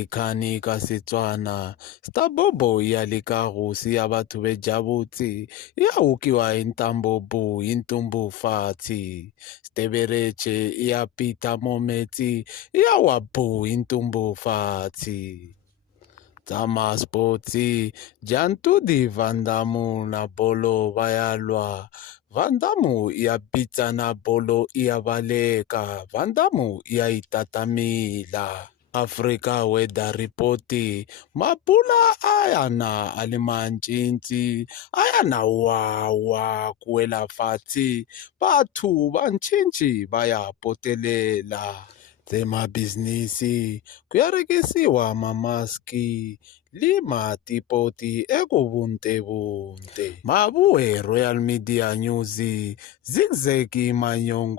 lekhani ka Setswana Stabobo ya le ka hosi ya batho be jabotse ya ukiwa hi ntambobo hi ntumbufatsi Stebereche ya pita mometsi ya wabu hi ntumbufatsi Tsama Sportsi Jantudi Vandamu na bolo bayalwa Vandamu ya pizza na bolo ya baleka Vandamu ya itatamila Africa Weather Report mapula ayana alimantshintsi ayana wawa kuwela fatsi batho bantshintshi bayapotelela zemabhizinisi kuyarekisiwa mamaski lima tipoti ekubunte-bunte Mabuwe Royal Media News Zigzag Manyongo